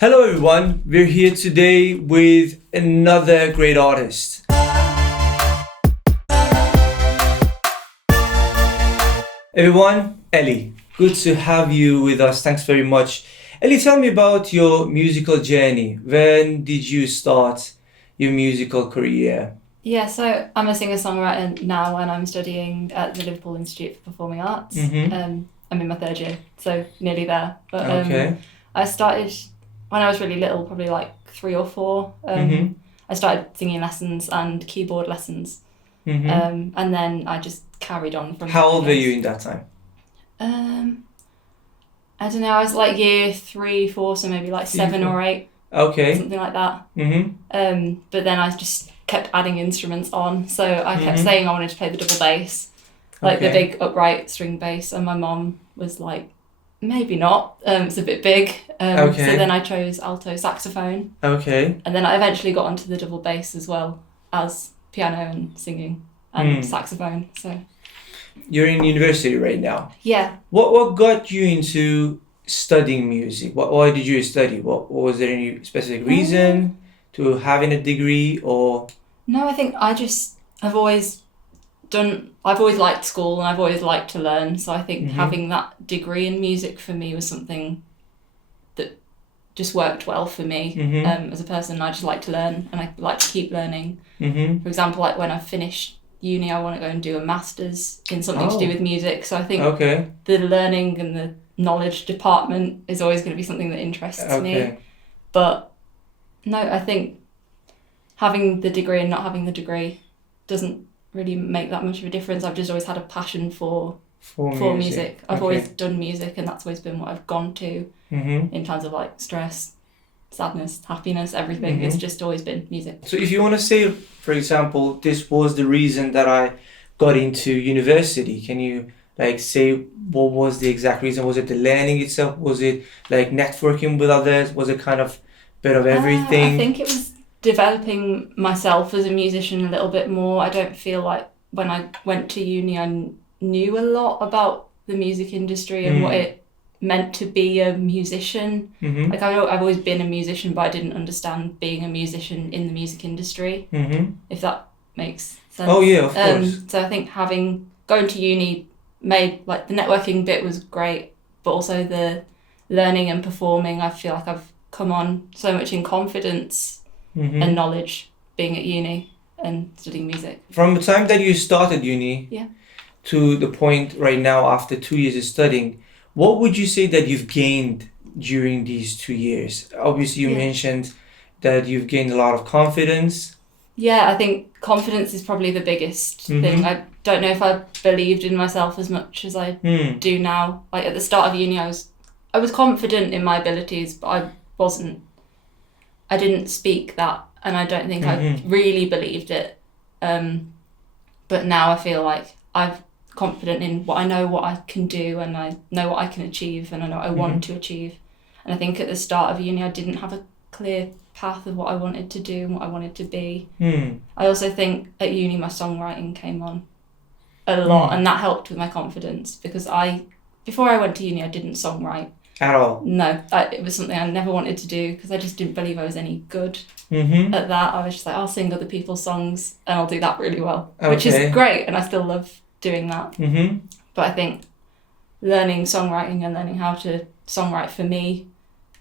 Hello everyone, we're here today with another great artist. Everyone, Elly, good to have you with us. Thanks very much. Elly, tell me about your musical journey. When did you start your musical career? Yeah, so I'm a singer-songwriter now and I'm studying at the Liverpool Institute for Performing Arts. I'm in my third year, so nearly there. But Okay. I started when I was really little, probably like 3 or 4. I started singing lessons and keyboard lessons. And then I just carried on from How there, I old were you guess. in that time? I don't know, I was like year 3, 4, so maybe like 7 or 8, Okay. something like that. Mm-hmm. But then I just kept adding instruments on. So I kept saying I wanted to play the double bass, like the Okay. big upright string bass. And my mom was like, maybe not. It's a bit big. So Okay. then I chose alto saxophone. Okay. And then I eventually got onto the double bass as well as piano and singing and saxophone. So You're in university right now. yeah. What got you into studying music? Why did you study? Was there any specific reason to having a degree or? No, I think I've always liked school and I've always liked to learn. So I think having that degree in music for me was something that just worked well for me. As a person. I just like to learn and I like to keep learning. For example, like when I finish uni, I want to go and do a master's in something to do with music. So I think Okay. the learning and the knowledge department is always going to be something that interests me. Okay. But no, I think having the degree and not having the degree doesn't really make that much of a difference. I've just always had a passion for music. I've always done music and that's always been what I've gone to in terms of like stress, sadness, happiness, everything. It's just always been music. So if you want to say, for example, this was the reason that I got into university, can you like say what was the exact reason? Was it the learning itself? Was it like networking with others? Was it kind of bit of everything? I think it was developing myself as a musician a little bit more. I don't feel like when I went to uni I knew a lot about the music industry and what it meant to be a musician. Like I've always been a musician, but I didn't understand being a musician in the music industry, if that makes sense. Oh yeah, of course. So I think going to uni made like the networking bit was great, but also the learning and performing, I feel like I've come on so much in confidence and knowledge being at uni and studying music. From the time that you started uni Yeah. to the point right now after 2 years of studying, what would you say that you've gained during these 2 years? Obviously, you mentioned that you've gained a lot of confidence. Yeah, I think confidence is probably the biggest thing. I don't know if I believed in myself as much as I do now. Like at the start of uni, I was confident in my abilities, but I didn't speak that, and I don't think I really believed it. But now I feel like I'm confident in what I can do, and I know what I can achieve, and I know what I want to achieve. And I think at the start of uni, I didn't have a clear path of what I wanted to do and what I wanted to be. I also think at uni, my songwriting came on a lot, and that helped with my confidence because before I went to uni, I didn't songwrite. At all? No, it was something I never wanted to do because I just didn't believe I was any good at that. I was just like, I'll sing other people's songs and I'll do that really well, which is great, and I still love doing that. But I think learning songwriting and learning how to songwrite for me,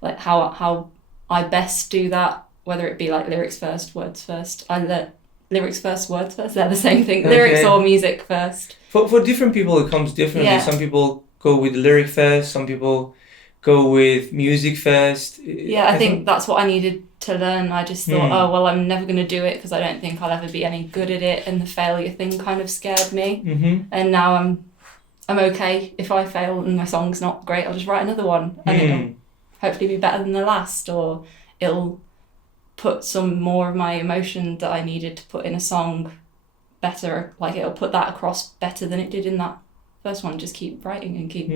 like how I best do that, whether it be like lyrics first, words first. I learned lyrics first, words first. They're the same thing. Lyrics or music first. For different people, it comes differently. Yeah. Some people go with lyric first. Some people go with music first. Yeah, I think that's what I needed to learn. I just thought, oh, well, I'm never going to do it because I don't think I'll ever be any good at it. And the failure thing kind of scared me. And now I'm okay if I fail and my song's not great. I'll just write another one and it'll hopefully be better than the last, or it'll put some more of my emotion that I needed to put in a song better. Like it'll put that across better than it did in that first one. Just keep writing and keep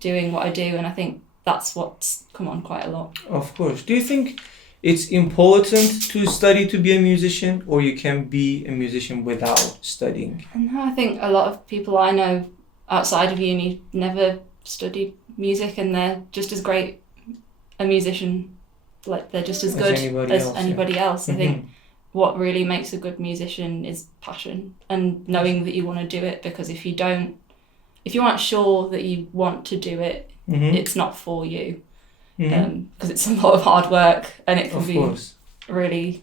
doing what I do. And I think that's what's come on quite a lot. Of course. Do you think it's important to study to be a musician, or you can be a musician without studying? No, I think a lot of people I know outside of uni never studied music and they're just as great a musician like they're just as good as anybody else. I Mm-hmm. think what really makes a good musician is passion and knowing that you want to do it, because if you aren't sure that you want to do it, Mm-hmm. it's not for you. Mm-hmm. Because it's a lot of hard work and it can Of be course. really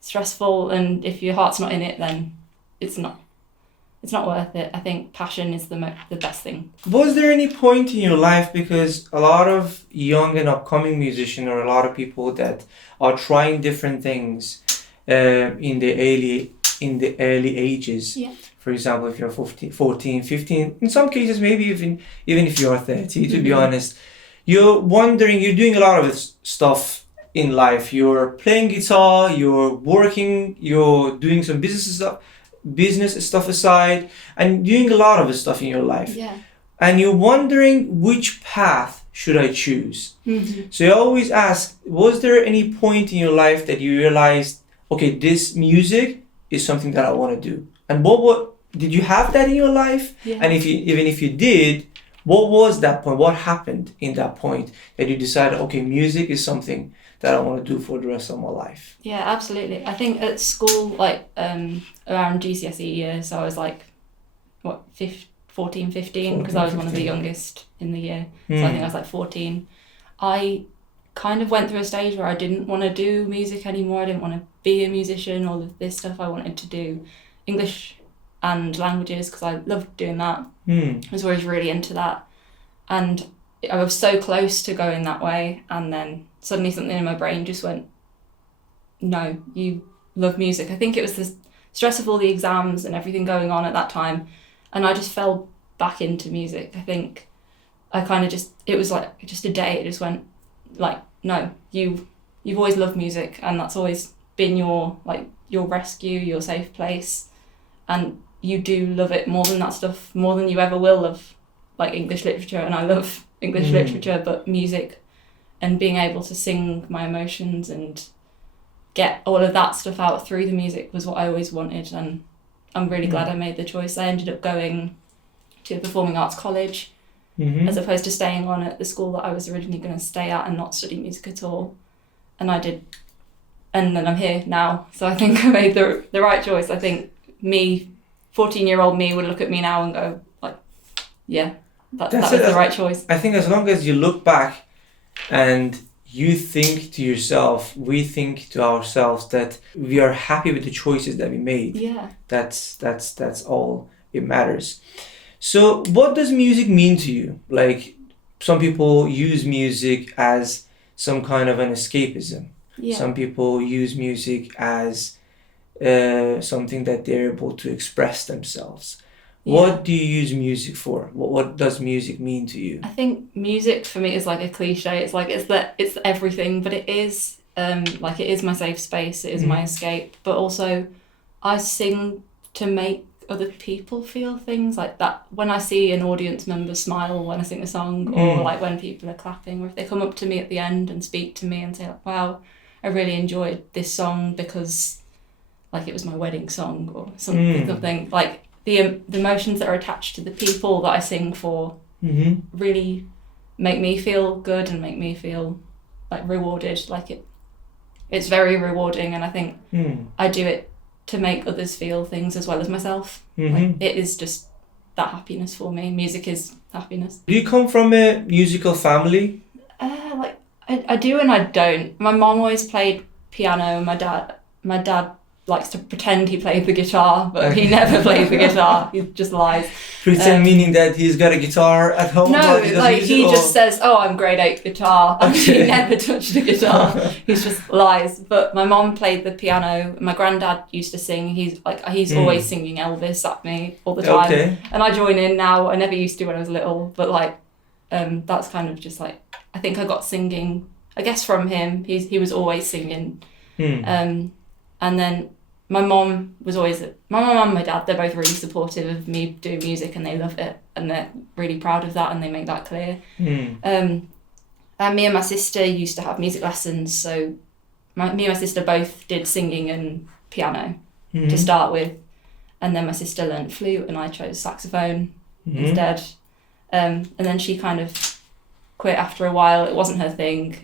stressful, and if your heart's not in it, then it's not worth it. I think passion is the best thing. Was there any point in your life, because a lot of young and upcoming musicians, or a lot of people that are trying different things in the early ages, Yeah. for example, if you're 14, 15, in some cases maybe even if you are 30, to be Mhm. honest, you're wondering, you're doing a lot of stuff in life. You're playing guitar, you're working, you're doing some business stuff aside, and doing a lot of stuff in your life. Yeah. And you're wondering, which path should I choose? Mm-hmm. So you always ask, was there any point in your life that you realized, okay, this music is something that I want to do? And what did you have that in your life? Yeah. And even if you did, what was that point? What happened in that point that you decided, okay, music is something that I want to do for the rest of my life? Yeah, absolutely. I think at school, like around GCSE year, so I was like, 14, 15, because I was one of the youngest in the year. So I think I was like 14. I kind of went through a stage where I didn't want to do music anymore. I didn't want to be a musician, all of this stuff. I wanted to do English and languages because I loved doing that. I was always really into that. And I was so close to going that way, and then suddenly something in my brain just went, no, you love music. I think it was the stress of all the exams and everything going on at that time, and I just fell back into music. I think I kind of it was like just a day, it just went like, no, you've always loved music, and that's always been your rescue, your safe place, and you do love it more than that stuff, more than you ever will love like English literature, and I love English literature, but music and being able to sing my emotions and get all of that stuff out through the music was what I always wanted, and I'm really glad I made the choice. I ended up going to a performing arts college as opposed to staying on at the school that I was originally going to stay at and not study music at all, and I did, and then I'm here now, so I think I made the right choice. I think 14-year-old me would look at me now and go like, yeah, that was the right choice. I think as long as you look back and you think to yourself, we think to ourselves that we are happy with the choices that we made. Yeah. That's all it matters. So what does music mean to you? Like, some people use music as some kind of an escapism. Yeah. Some people use music as something that they're able to express themselves. Yeah. What do you use music for? What does music mean to you? I think music for me is like a cliche. It's like it's everything, but it is it is my safe space. It is my escape. But also, I sing to make other people feel things like that. When I see an audience member smile when I sing a song, or like when people are clapping, or if they come up to me at the end and speak to me and say like, "Wow, I really enjoyed this song because like it was my wedding song," or something like. The emotions that are attached to the people that I sing for really make me feel good and make me feel like rewarded. Like it's very rewarding, and I think I do it to make others feel things as well as myself. Like, it is just that happiness for me. Music is happiness. Do you come from a musical family? I do and I don't. My mom always played piano, and my dad likes to pretend he played the guitar, but he never played the guitar. He just lies. Pretend meaning that he's got a guitar at home? No, he just says, "Oh, I'm grade 8 guitar." And he never touched a guitar. He just lies. But my mom played the piano. My granddad used to sing. He's always singing Elvis at me all the time. Okay. And I join in now. I never used to when I was little, but that's kind of just like, I think I got singing, I guess, from him. He was always singing. And then my mom and my dad, they're both really supportive of me doing music, and they love it, and they're really proud of that, and they make that clear. And me and my sister used to have music lessons, so me and my sister both did singing and piano to start with, and then my sister learned flute and I chose saxophone instead. And then she kind of quit after a while. It wasn't her thing,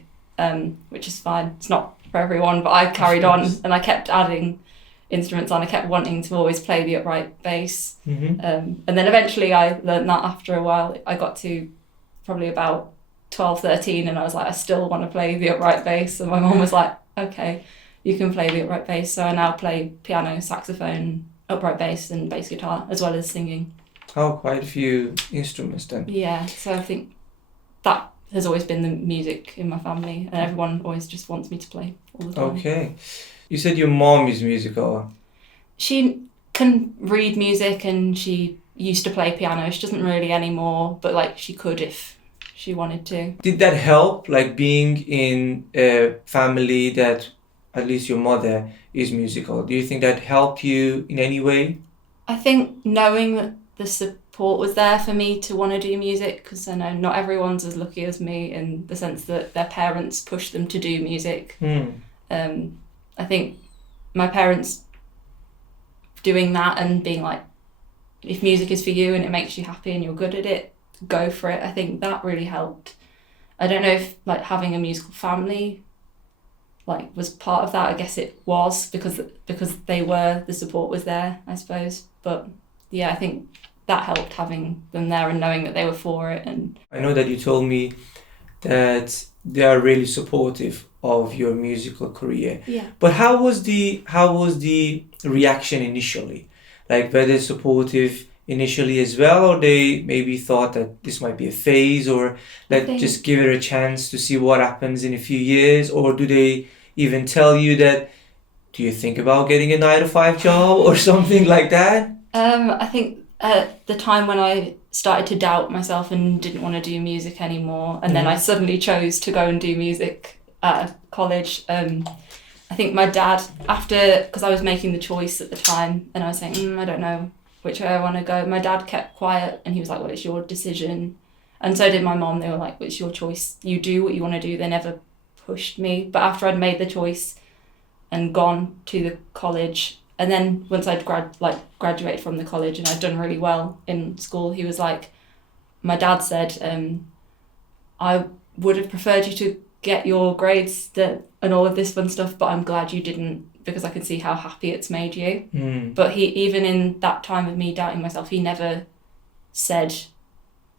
which is fine. It's not for everyone, but I carried on and I kept adding instruments on. I kept wanting to always play the upright bass. Mm-hmm. And then eventually I learned that after a while. I got to probably about 12, 13 and I was like, I still want to play the upright bass. And my mum was like, okay, you can play the upright bass. So I now play piano, saxophone, upright bass and bass guitar, as well as singing. Oh, quite a few instruments then. Yeah, so I think that has always been the music in my family, and everyone always just wants me to play all the time. Okay. You said your mom is musical. She can read music and she used to play piano. She doesn't really anymore, but like she could if she wanted to. Did that help, like being in a family that at least your mother is musical? Do you think that helped you in any way? I think knowing that the support was there for me to want to do music, because I know not everyone's as lucky as me in the sense that their parents push them to do music. I think my parents doing that and being like, if music is for you and it makes you happy and you're good at it, go for it. I think that really helped. I don't know if like having a musical family like was part of that. I guess it was because they were, the support was there, I suppose. But yeah, I think that helped having them there and knowing that they were for it. And I know that you told me that they are really supportive of your musical career. Yeah. But how was the reaction initially? Like, were they supportive initially as well, or they maybe thought that this might be a phase, or just give it a chance to see what happens in a few years? Or do they even tell you that, do you think about getting a 9-to-5 job or something like that? I think at the time when I started to doubt myself and didn't want to do music anymore, and then I suddenly chose to go and do music at college, I think my dad, because I was making the choice at the time and I was saying, I don't know which way I want to go, my dad kept quiet and he was like, well, it's your decision. And so did my mom. They were like, well, it's your choice. You do what you want to do. They never pushed me. But after I'd made the choice and gone to the college, and then once I'd graduated from the college and I'd done really well in school, he was like, my dad said, I would have preferred you to get your grades and all of this fun stuff, but I'm glad you didn't, because I can see how happy it's made you. But he, even in that time of me doubting myself, he never said,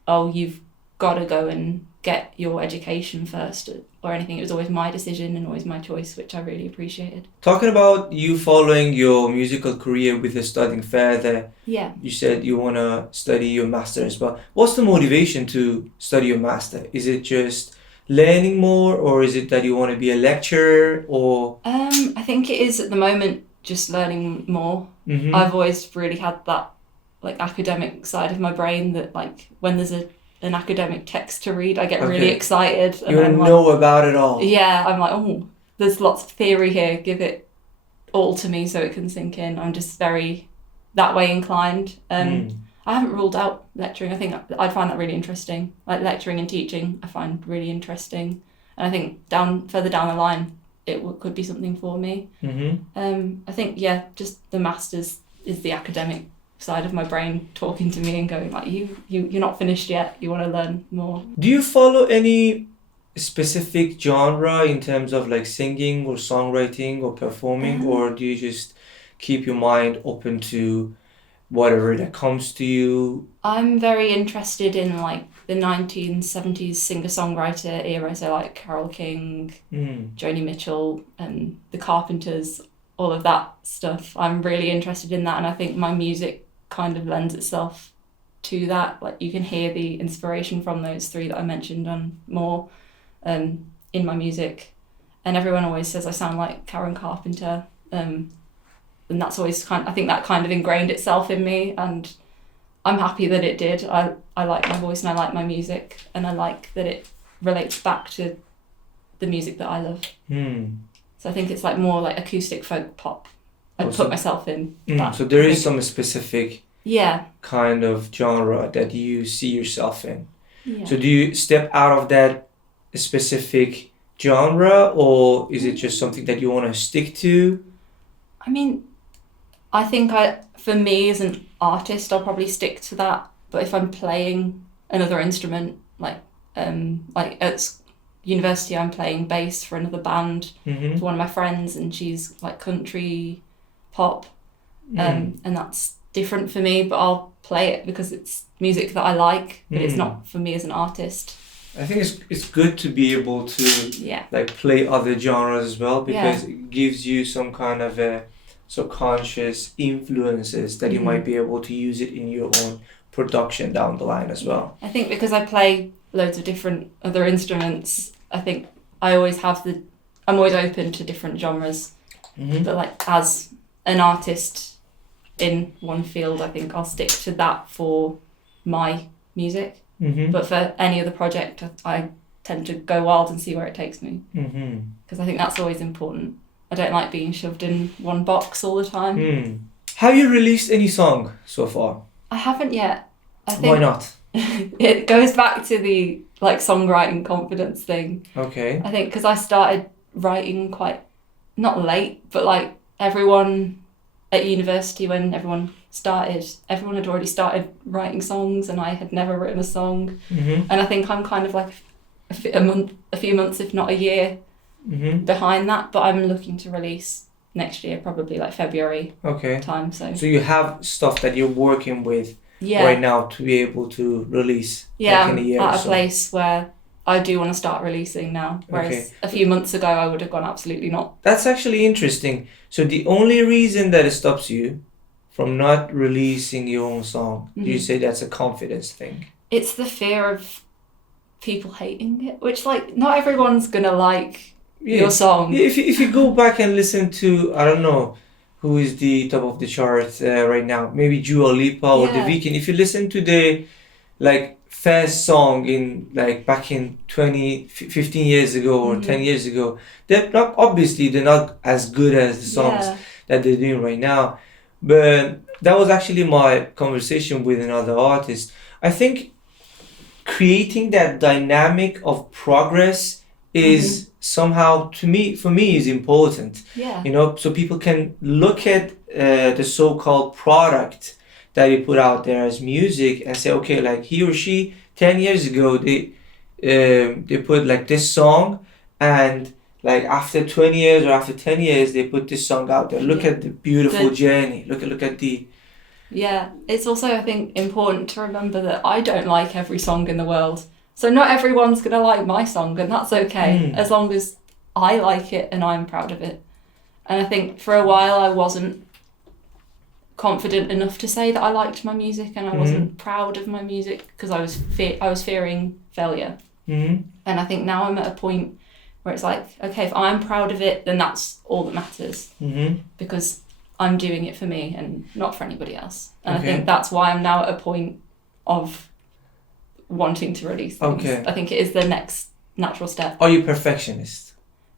oh, you've got to go and get your education first or anything. It was always my decision and always my choice, which I really appreciated. Talking about you following your musical career with the studying further, yeah, you said you want to study your master's, but what's the motivation to study your master? Is it just learning more, or is it that you want to be a lecturer, or? I think it is at the moment just learning more. Mm-hmm. I've always really had that like academic side of my brain that like when there's an academic text to read, I get really excited. And you know about it all. Yeah, I'm like, oh, there's lots of theory here. Give it all to me so it can sink in. I'm just very that way inclined. I haven't ruled out lecturing. I think I'd find that really interesting. Like lecturing and teaching, I find really interesting. And I think further down the line, it could be something for me. Mm-hmm. I think, yeah, just the masters is the academic side of my brain talking to me and going like, you're not finished yet. You want to learn more. Do you follow any specific genre in terms of like singing or songwriting or performing, or do you just keep your mind open to whatever that comes to you? I'm very interested in like the 1970s singer-songwriter era, so like Carole King, Joni Mitchell and the Carpenters, all of that stuff. I'm really interested in that, and I think my music kind of lends itself to that. Like you can hear the inspiration from those three that I mentioned on more in my music, and everyone always says I sound like Karen Carpenter. And that's always I think that kind of ingrained itself in me, and I'm happy that it did. I like my voice and I like my music, and I like that it relates back to the music that I love. So I think it's like more like acoustic folk pop. I'd put myself in. So there is some specific yeah kind of genre that you see yourself in. Yeah. So do you step out of that specific genre, or is it just something that you want to stick to? I mean, I think for me as an artist, I'll probably stick to that. But if I'm playing another instrument, like at university I'm playing bass for another band Mm-hmm. for one of my friends, and she's like country pop, and that's different for me, but I'll play it because it's music that I like, but it's not for me as an artist. I think it's good to be able to like play other genres as well, because it gives you some kind of a subconscious influences that you might be able to use it in your own production down the line as well. I think because I play loads of different other instruments, I think I always have I'm always open to different genres, but like as an artist in one field, I think I'll stick to that for my music. But for any other project, I tend to go wild and see where it takes me, because I think that's always important. I don't like being shoved in one box all the time. Have you released any song so far? I haven't yet. I think Why not? It goes back to the like songwriting confidence thing. Okay. I think because I started writing quite not late, but like everyone at university, when everyone had already started writing songs, and I had never written a song. And I think I'm kind of like a few months, if not a year, behind that. But I'm looking to release next year, probably like February time. So you have stuff that you're working with right now to be able to release. I'm at a place where I do want to start releasing now, whereas a few months ago I would have gone absolutely not. That's actually interesting. So the only reason that it stops you from not releasing your own song, you say that's a confidence thing? It's the fear of people hating it, which like not everyone's gonna like your song. Yeah, if you go back and listen to, I don't know who is the top of the chart right now, maybe Dua Lipa or The Weeknd. If you listen to the like first song in like back in 15 years ago or 10 years ago, they're not as good as the songs that they're doing right now. But that was actually my conversation with another artist. I think creating that dynamic of progress is somehow, for me is important. You know, so people can look at the so-called product that you put out there as music and say, okay, like he or she 10 years ago they put like this song, and like after 20 years or after 10 years they put this song out there. Look at the beautiful journey. Look at the it's also, I think, important to remember that I don't like every song in the world, so not everyone's gonna like my song, and that's okay as long as I like it and I'm proud of it. And I think for a while I wasn't confident enough to say that I liked my music, and I wasn't proud of my music because I was fearing failure. And I think now I'm at a point where it's like, okay, if I'm proud of it, then that's all that matters, because I'm doing it for me and not for anybody else. And I think that's why I'm now at a point of wanting to release things. I think it is the next natural step. Are you perfectionist?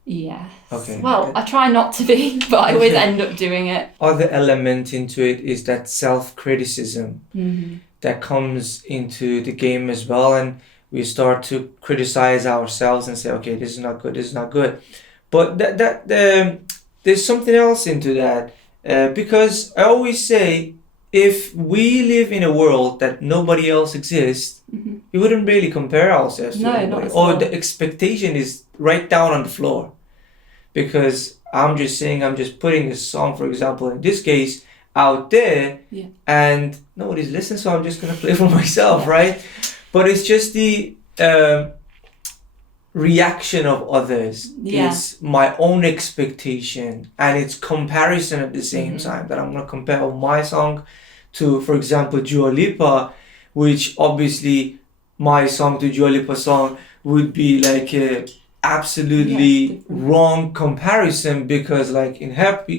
Yes. Okay. Well, I try not to be, but I always end up doing it. Other element into it is that self-criticism that comes into the game as well, and we start to criticize ourselves and say, okay, this is not good. But there's something else into that, because I always say, if we live in a world that nobody else exists, we wouldn't really compare ourselves to anybody. Or the expectation is right down on the floor. Because I'm just putting a song, for example, in this case, out there, and nobody's listening, so I'm just going to play for myself, right? But it's just the reaction of others. It's my own expectation, and it's comparison at the same time, that I'm going to compare my song to, for example, Dua Lipa, which obviously my song to Dua Lipa song would be like a absolutely wrong comparison, because like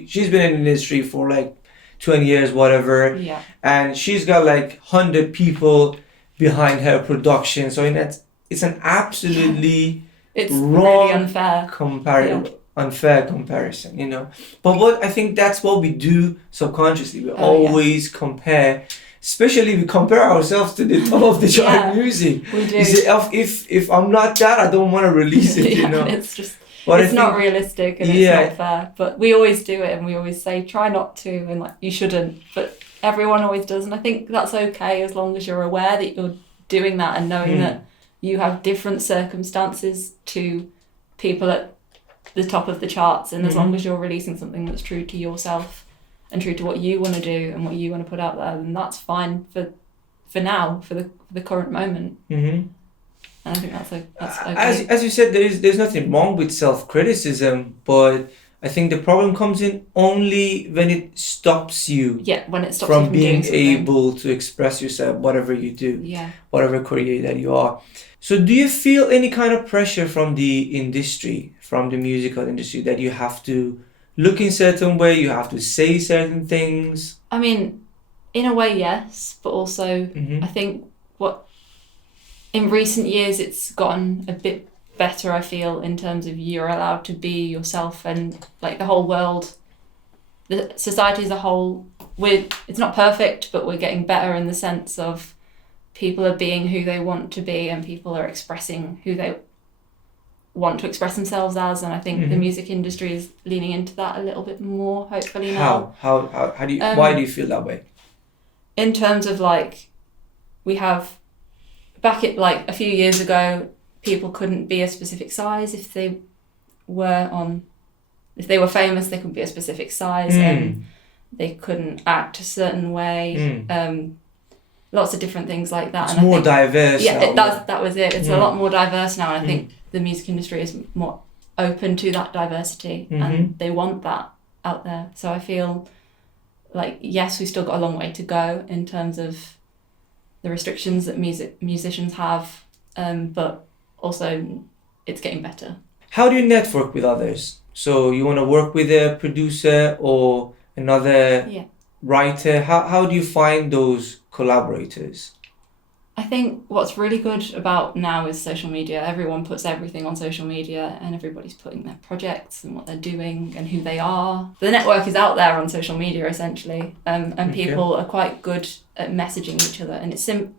she's been in the industry for like 20 years, whatever, and she's got like 100 people behind her production, so it's an absolutely wrong, really unfair unfair comparison, you know. But what I think that's what we do subconsciously, we always compare. Especially we compare ourselves to the top of the chart music. We do. You say, if I'm not that, I don't want to release it, you know. It's just, it's not realistic, and it's not fair. But we always do it, and we always say, try not to, and like, you shouldn't. But everyone always does, and I think that's okay as long as you're aware that you're doing that and knowing that you have different circumstances to people at the top of the charts, and as long as you're releasing something that's true to yourself and true to what you want to do and what you want to put out there, then that's fine for now, for the current moment. And I think that's okay. As you said, there's nothing wrong with self-criticism, but I think the problem comes in only when it stops you. When it stops from you from being doing something. able to express yourself, whatever you do, Yeah. whatever career that you are. So do you feel any kind of pressure from the industry, from the musical industry, that you have to look in certain way, you have to say certain things? I mean, in a way, yes, but also I think in recent years it's gotten a bit better, I feel, in terms of you're allowed to be yourself, and like the whole world, the society as a whole, it's not perfect, but we're getting better in the sense of people are being who they want to be, and people are expressing who they want to express themselves as, and I think the music industry is leaning into that a little bit more, hopefully now. How do you why do you feel that way? In terms of like, we have back at like a few years ago, people couldn't be a specific size if they were famous. They couldn't be a specific size, and they couldn't act a certain way. Lots of different things like that. It's more diverse. Yeah, that was it. It's a lot more diverse now, and I think the music industry is more open to that diversity, and they want that out there. So I feel like, yes, we've still got a long way to go in terms of the restrictions that musicians have, but also it's getting better. How do you network with others? So you want to work with a producer or another writer? How do you find those collaborators? I think what's really good about now is social media. Everyone puts everything on social media, and everybody's putting their projects and what they're doing and who they are. The network is out there on social media essentially, and people are quite good at messaging each other, and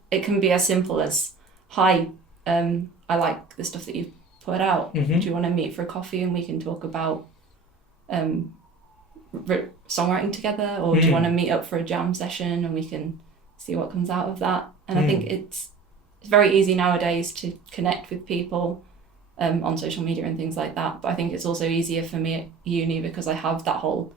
it can be as simple as, hi, I like the stuff that you've put out. Do you want to meet for a coffee and we can talk about songwriting together, or do you want to meet up for a jam session and we can see what comes out of that? And I think it's very easy nowadays to connect with people on social media and things like that, but I think it's also easier for me at uni because I have that whole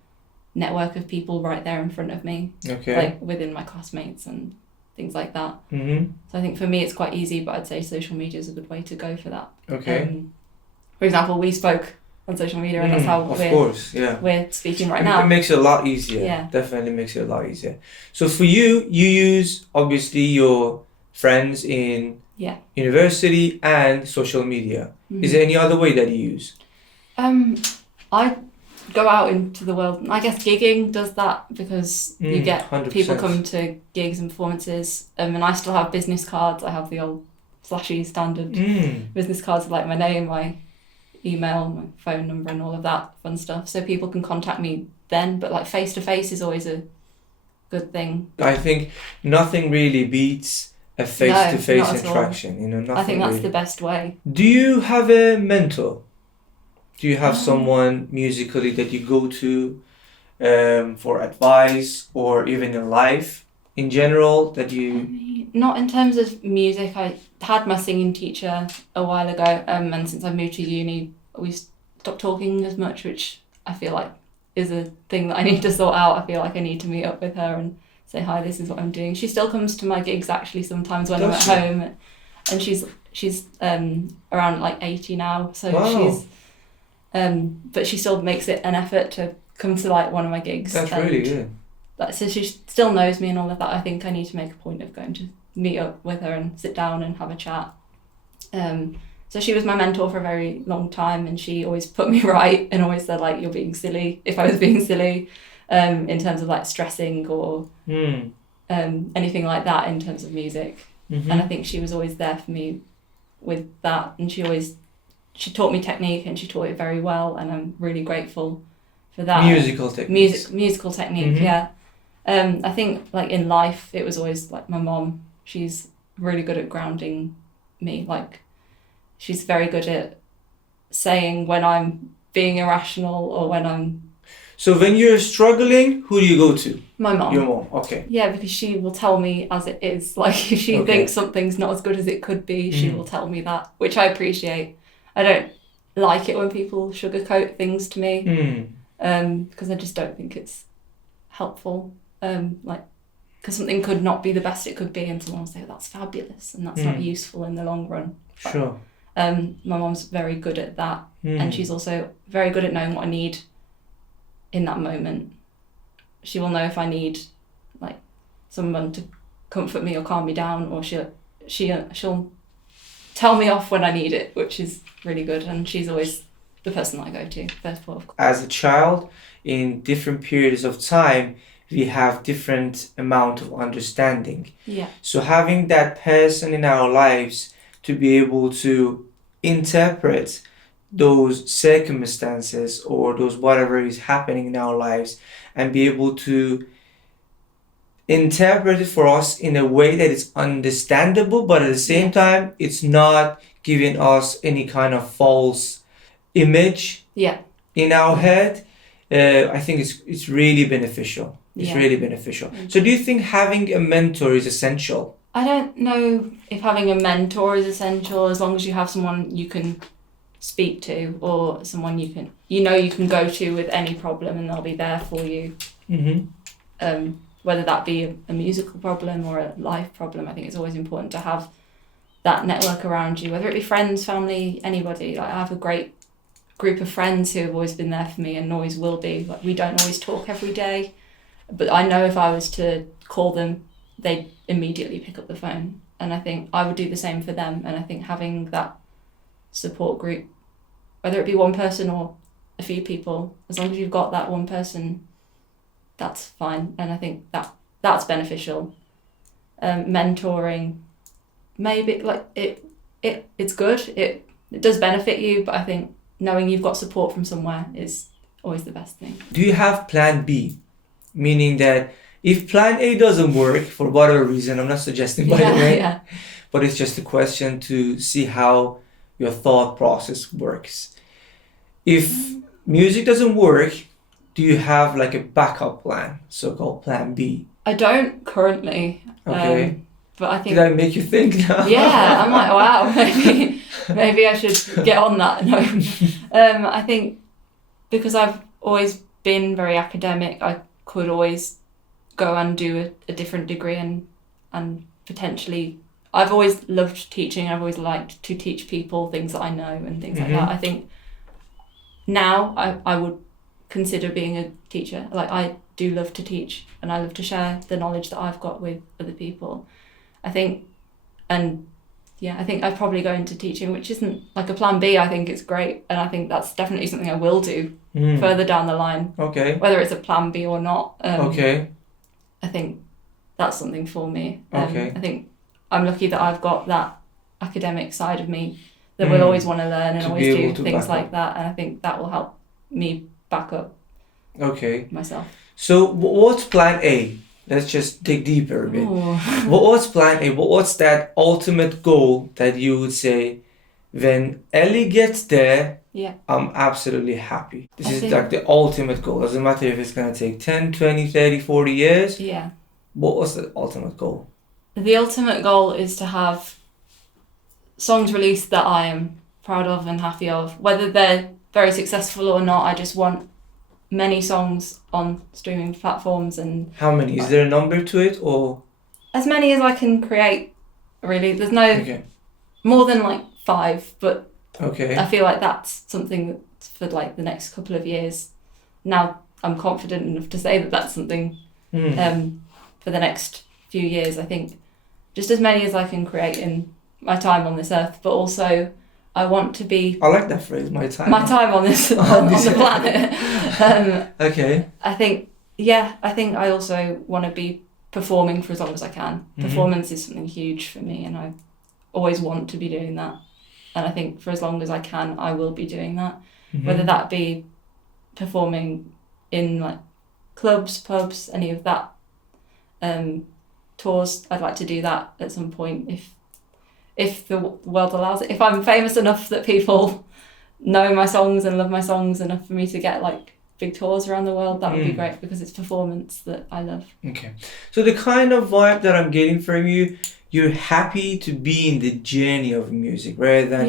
network of people right there in front of me, like within my classmates and things like that. So I think for me it's quite easy, but I'd say social media is a good way to go for that. For example, we spoke on social media, and that's how we're speaking right now. It makes it a lot easier. Yeah. Definitely makes it a lot easier. So for you use obviously your friends in university and social media. Is there any other way that you use? I go out into the world. I guess gigging does that because you get 100%. people come to gigs and performances, and I still have business cards. I have the old flashy standard business cards with like my name, my email, my phone number, and all of that fun stuff, so people can contact me then. But like face to face is always a good thing. I think nothing really beats a face to face interaction. Nothing. I think that's the best way. Do you have a mentor? Do you have someone musically that you go to for advice, or even in life in general that you? Not in terms of music. I had my singing teacher a while ago, and since I moved to uni, we stopped talking as much, which I feel like is a thing that I need to sort out. I feel like I need to meet up with her and say, hi, this is what I'm doing. She still comes to my gigs actually sometimes when I'm at home, and she's around like 80 now, so she's but she still makes it an effort to come to like one of my gigs. That's really good. So she still knows me and all of that. I think I need to make a point of going to meet up with her and sit down and have a chat. So she was my mentor for a very long time, and she always put me right and always said like, you're being silly, if I was being silly, in terms of like stressing or anything like that in terms of music. And I think she was always there for me with that, and she taught me technique, and she taught it very well, and I'm really grateful for that. Musical technique. Musical technique, yeah. I think like in life it was always like my mom. She's really good at grounding me. Like she's very good at saying when I'm being irrational or when I'm So when you're struggling, who do you go to? My mom. Your mom, okay. Yeah, because she will tell me as it is. Like, if she thinks something's not as good as it could be, she will tell me that, which I appreciate. I don't like it when people sugarcoat things to me, because I just don't think it's helpful. Because something could not be the best it could be, and someone will say, that's fabulous, and that's not useful in the long run. But, sure. my mom's very good at that, and she's also very good at knowing what I need in that moment. She will know if I need like someone to comfort me or calm me down, or she'll tell me off when I need it, which is really good. And she's always the person I go to first of all. As a child, in different periods of time, we have different amount of understanding. Yeah. So having that person in our lives to be able to interpret those circumstances or those whatever is happening in our lives and be able to interpret it for us in a way that is understandable, but at the same time it's not giving us any kind of false image in our head. I think it's really beneficial. It's really beneficial. So do you think having a mentor is essential? I don't know if having a mentor is essential, as long as you have someone you can speak to, or someone you can go to with any problem, and they'll be there for you. Whether that be a musical problem or a life problem, I think it's always important to have that network around you, whether it be friends, family, anybody. Like, I have a great group of friends who have always been there for me and always will be. Like, we don't always talk every day, but I know if I was to call them, they'd immediately pick up the phone. And I think I would do the same for them. And I think having that support group, whether it be one person or a few people, as long as you've got that one person, that's fine. And I think that's beneficial. Mentoring, maybe, like, it's good. It does benefit you, but I think knowing you've got support from somewhere is always the best thing. Do you have plan B? Meaning that if plan A doesn't work for whatever reason, I'm not suggesting by the way, but it's just a question to see how your thought process works. If music doesn't work, do you have like a backup plan, so-called plan B? I don't currently. Okay. But I think... Did I make you think now? Yeah, I'm like, wow, maybe I should get on that. No. I think because I've always been very academic, I could always go and do a different degree and potentially... I've always loved teaching. I've always liked to teach people things that I know and things like that. I think now I would consider being a teacher. Like, I do love to teach, and I love to share the knowledge that I've got with other people. I think I'd probably go into teaching, which isn't like a plan B. I think it's great, and I think that's definitely something I will do further down the line. Okay. Whether it's a plan B or not. Okay. I think that's something for me. Okay. I think I'm lucky that I've got that academic side of me that will always want to learn and always do things like that, and I think that will help me back up myself. So what's plan A? Let's just dig deeper a bit. What's plan A? What's that ultimate goal that you would say, when Elly gets there, I'm absolutely happy. This is like the ultimate goal. Doesn't matter if it's going to take 10, 20, 30, 40 years. Yeah. What was the ultimate goal? The ultimate goal is to have songs released that I am proud of and happy of. Whether they're very successful or not, I just want many songs on streaming platforms. And how many? Is there a number to it, or? As many as I can create, really. There's no more than like 5, but I feel like that's something that's for like the next couple of years. Now I'm confident enough to say that that's something for the next few years. I think just as many as I can create in my time on this earth, but also I want to be... I like that phrase, my time on this on the planet. I think I also want to be performing for as long as I can. Performance is something huge for me, and I always want to be doing that. And I think for as long as I can, I will be doing that. Whether that be performing in like clubs, pubs, any of that, tours. I'd like to do that at some point if the world allows it. If I'm famous enough that people know my songs and love my songs enough for me to get like big tours around the world, that would be great, because it's performance that I love. Okay. So the kind of vibe that I'm getting from you, you're happy to be in the journey of music rather than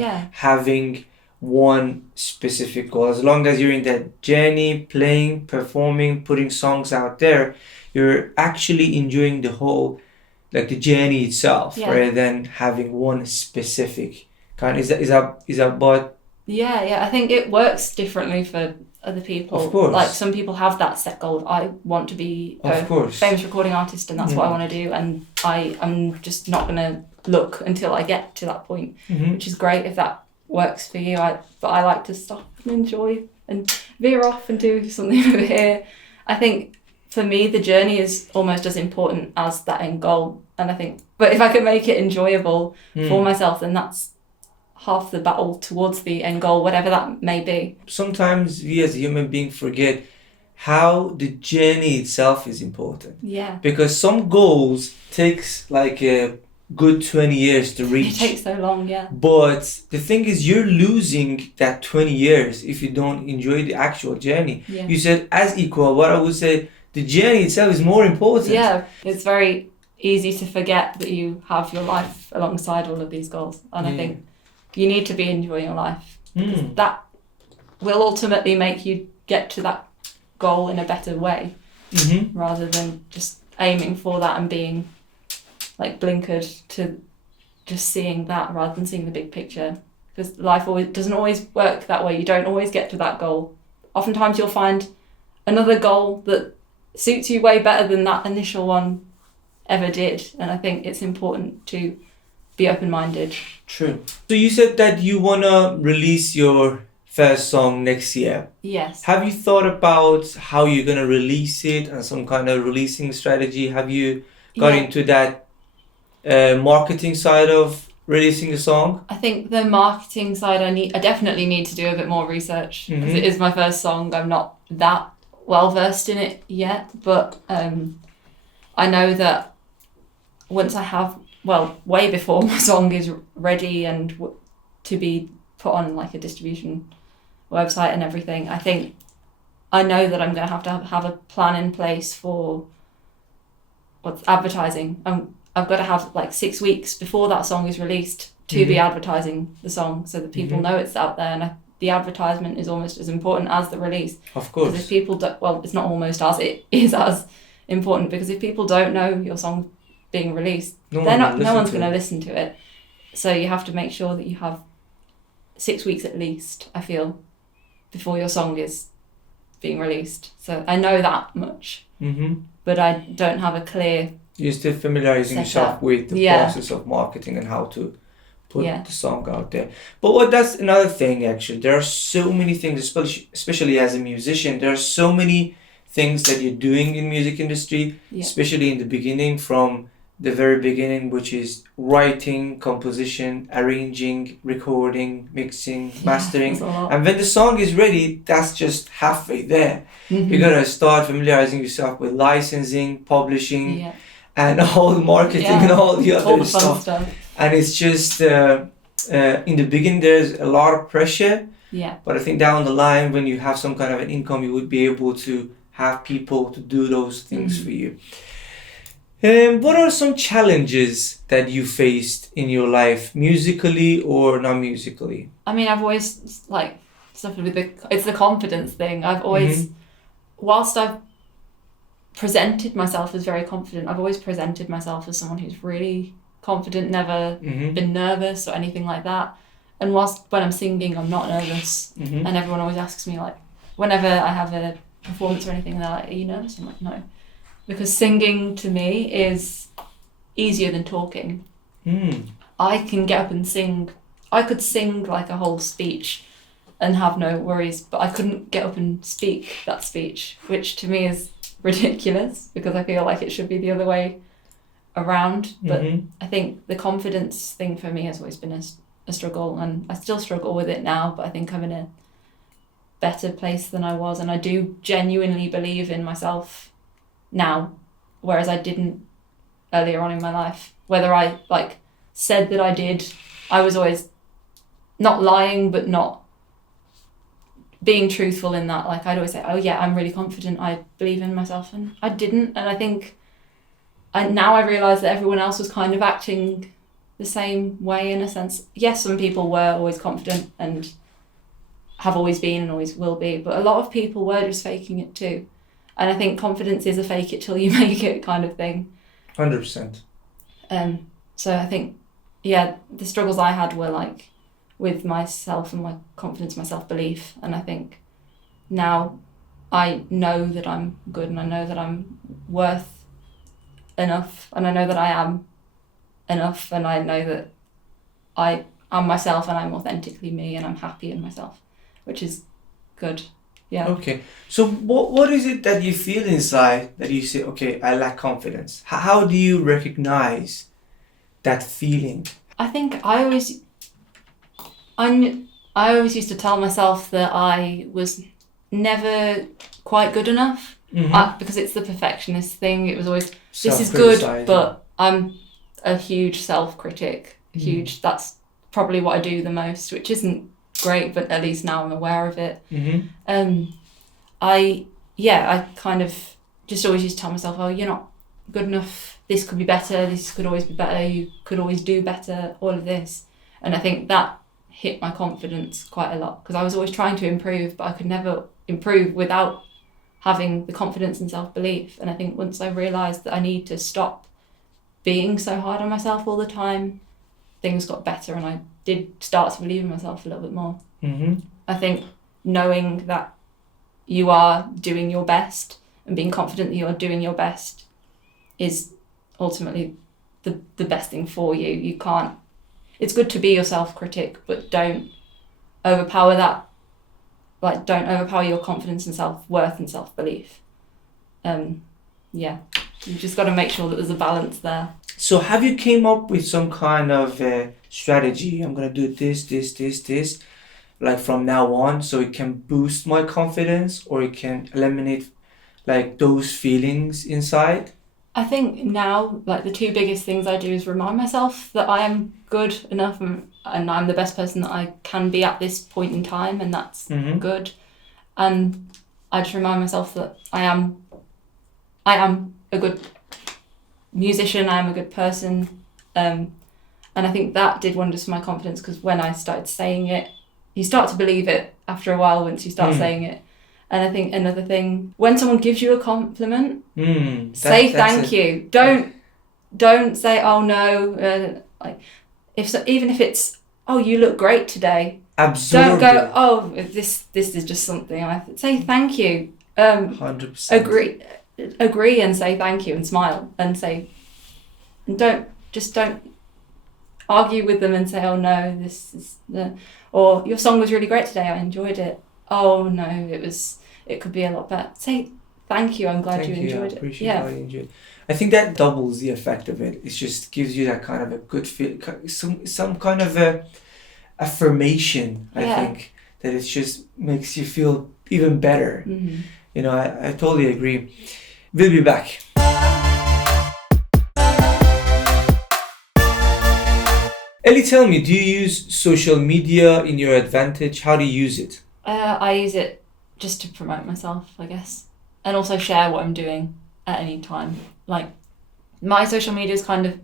having one specific goal. As long as you're in that journey, playing, performing, putting songs out there, you're actually enjoying the whole, like the journey itself, rather than having one specific kind. Is that what? Yeah. I think it works differently for other people. Of course. Like some people have that set goal. I want to be a famous recording artist, and that's what I want to do. And I'm just not going to look until I get to that point, which is great if that works for you. But I like to stop and enjoy and veer off and do something over here. I think for me, the journey is almost as important as that end goal. And I think, but if I can make it enjoyable for myself, then that's half the battle towards the end goal, whatever that may be. Sometimes we as a human being forget how the journey itself is important. Yeah. Because some goals takes like a good 20 years to reach. It takes so long, yeah. But the thing is, you're losing that 20 years if you don't enjoy the actual journey. Yeah. You said as equal, but I would say the journey itself is more important. Yeah, it's very easy to forget that you have your life alongside all of these goals. And I think you need to be enjoying your life. Because that will ultimately make you get to that goal in a better way, rather than just aiming for that and being like blinkered to just seeing that rather than seeing the big picture. Because life doesn't always work that way. You don't always get to that goal. Oftentimes you'll find another goal that suits you way better than that initial one ever did. And I think it's important to be open-minded. True. So you said that you want to release your first song next year. Yes. Have you thought about how you're going to release it and some kind of releasing strategy? Have you got into that marketing side of releasing a song? I think the marketing side, I definitely need to do a bit more research, because it is my first song. I'm not that well versed in it yet, but I know that once I have, way before my song is ready and to be put on like a distribution website and everything, I know that I'm going to have a plan in place for what's advertising. I've got to have like 6 weeks before that song is released to be advertising the song, so that people know it's out there. And the advertisement is almost as important as the release. Of course. Because if people don't, it's not almost as, it is as important, because if people don't know your song being released, no one's going to listen to it. So you have to make sure that you have 6 weeks at least, I feel, before your song is being released. So I know that much, but I don't have a clear... You're still familiarizing yourself with the process of marketing and how to put the song out there. But that's another thing, actually. There are so many things, especially as a musician, there are so many things that you're doing in music industry, especially in the beginning, from the very beginning, which is writing, composition, arranging, recording, mixing, mastering. And when the song is ready, that's just halfway there. You gotta start familiarizing yourself with licensing, publishing, and all the marketing and all the other stuff. And it's just in the beginning there's a lot of pressure. But I think down the line, when you have some kind of an income, you would be able to have people to do those things for you. What are some challenges that you faced in your life, musically or non-musically? I mean, I've always suffered with it's the confidence thing. I've always, whilst I've presented myself as very confident, I've always presented myself as someone who's really confident, never been nervous or anything like that. And when I'm singing, I'm not nervous. And everyone always asks me, whenever I have a performance or anything, they're like, "Are you nervous?" I'm like, "No." Because singing to me is easier than talking. I can get up and sing. I could sing like a whole speech and have no worries, but I couldn't get up and speak that speech, which to me is ridiculous, because I feel like it should be the other way around. But I think the confidence thing for me has always been a struggle, and I still struggle with it now, but I think I'm in a better place than I was, and I do genuinely believe in myself now, whereas I didn't earlier on in my life. Whether I said that I did, I was always not lying, but not being truthful in that. Like I'd always say, oh yeah, I'm really confident, I believe in myself, and I didn't. And I think now I realise that everyone else was kind of acting the same way in a sense. Yes, some people were always confident and have always been and always will be, but a lot of people were just faking it too. And I think confidence is a fake it till you make it kind of thing. 100%. So I think, yeah, the struggles I had were like with myself and my confidence, my self-belief. And I think now I know that I'm good and I know that I'm worth enough and I know that I am enough and I know that I am myself and I'm authentically me and I'm happy in myself, which is good. Yeah. Okay. So what is it that you feel inside that you say, okay, I lack confidence? How do you recognize that feeling? I think I always used to tell myself that I was never quite good enough, because it's the perfectionist thing. It was always, this is good, but I'm a huge self-critic. Huge. That's probably what I do the most, which isn't great, but at least now I'm aware of it. I kind of just always used to tell myself, oh, you're not good enough, this could be better, this could always be better, you could always do better, all of this. And I think that hit my confidence quite a lot, because I was always trying to improve, but I could never improve without having the confidence and self-belief. And I think once I realised that I need to stop being so hard on myself all the time, things got better and I did start to believe in myself a little bit more. I think knowing that you are doing your best and being confident that you're doing your best is ultimately the best thing for you. You can't, it's good to be your self-critic, but don't overpower that. Like, don't overpower your confidence and self-worth and self-belief. You just got to make sure that there's a balance there. So have you came up with some kind of strategy? I'm going to do this, like from now on, so it can boost my confidence or it can eliminate like those feelings inside? I think now, like, the two biggest things I do is remind myself that I am good enough and I'm the best person that I can be at this point in time, and that's good. And I just remind myself that I am a good musician, I am a good person. And I think that did wonders for my confidence, because when I started saying it, you start to believe it after a while once you start saying it. And I think another thing, when someone gives you a compliment, say thank you. Don't say, oh no, like even if it's, oh, you look great today. Absorb Don't go, oh, this is just something. I say thank you. 100%. Agree and say thank you and smile and say, don't argue with them and say, oh no, this is or your song was really great today, I enjoyed it. Oh no, it could be a lot better. Say thank you, I'm glad you enjoyed it. Glad you enjoyed it. I think that doubles the effect of it. It just gives you that kind of a good feel, some kind of a affirmation. I think that it just makes you feel even better. You know, I totally agree. We'll be back. Elly, tell me, do you use social media in your advantage? How do you use it? I use it just to promote myself, I guess, and also share what I'm doing at any time. Like, my social media is kind of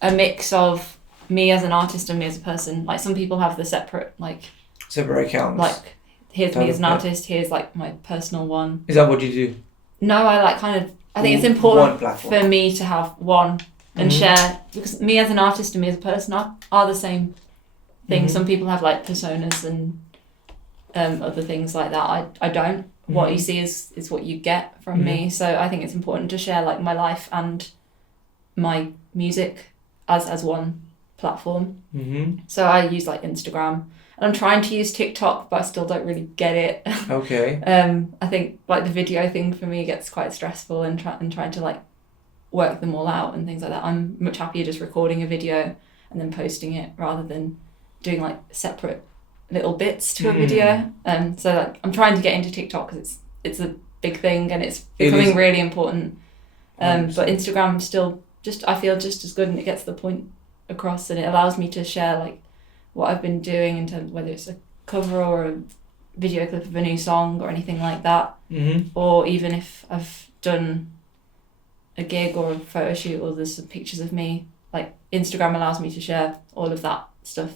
a mix of me as an artist and me as a person. Like, some people have the separate accounts. Like, here's me as an artist, here's like my personal one. Is that what you do? No, I think it's important for me to have one and share, because me as an artist and me as a person are the same thing. Some people have like personas and other things like that. I don't. What you see is what you get from me. So I think it's important to share like my life and my music as one platform. So I use like Instagram. I'm trying to use TikTok, but I still don't really get it. Okay. I think like the video thing for me gets quite stressful, and trying to like work them all out and things like that. I'm much happier just recording a video and then posting it rather than doing like separate little bits to a video. So like, I'm trying to get into TikTok because it's a big thing and it's becoming really important. But Instagram still I feel just as good, and it gets the point across, and it allows me to share like what I've been doing in terms of whether it's a cover or video clip of a new song or anything like that. Mm-hmm. Or even if I've done a gig or a photo shoot or there's some pictures of me, like Instagram allows me to share all of that stuff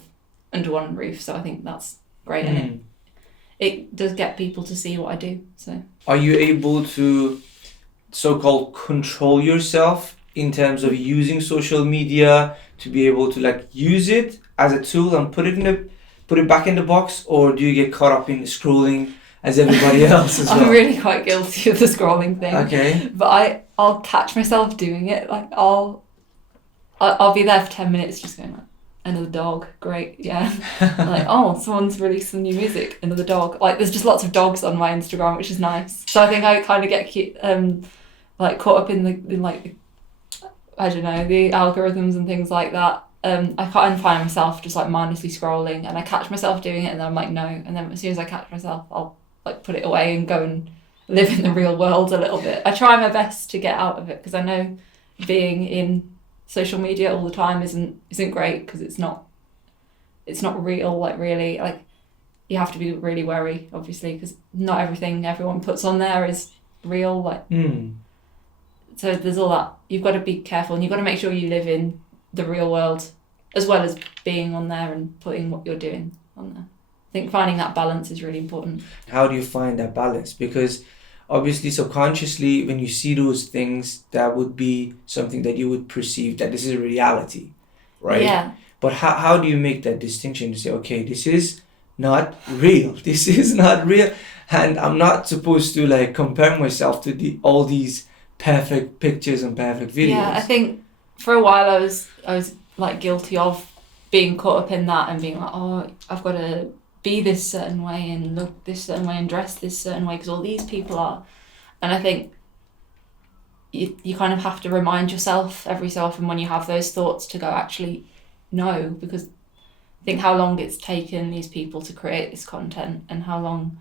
under one roof. So I think that's great. And it does get people to see what I do. So are you able to so-called control yourself in terms of using social media to be able to like use it as a tool and put it back in the box, or do you get caught up in scrolling as everybody else as well? I'm really quite guilty of the scrolling thing. Okay. But I'll catch myself doing it. Like I'll be there for 10 minutes just going like, another dog, great, yeah. Like, oh, someone's released some new music, another dog. Like there's just lots of dogs on my Instagram, which is nice. So I think I kind of get like caught up in like, I don't know, the algorithms and things like that. I can't find myself just like mindlessly scrolling, and I catch myself doing it and then I'm like, no. And then as soon as I catch myself, I'll like put it away and go and live in the real world a little bit. I try my best to get out of it because I know being in social media all the time isn't great, because it's not real. Like really, like you have to be really wary, obviously, because not everything everyone puts on there is real. Like so there's all that. You've got to be careful, and you've got to make sure you live in the real world as well as being on there and putting what you're doing on there. I think finding that balance is really important. How do you find that balance? Because obviously subconsciously when you see those things, that would be something that you would perceive that this is a reality, right? Yeah. But how do you make that distinction to say, okay, this is not real, this is not real, and I'm not supposed to like compare myself to all these perfect pictures and perfect videos? Yeah, I think for a while I was like guilty of being caught up in that and being like, oh, I've got to be this certain way and look this certain way and dress this certain way because all these people are. And I think you kind of have to remind yourself every so often when you have those thoughts to go, actually, no, because I think how long it's taken these people to create this content and how long,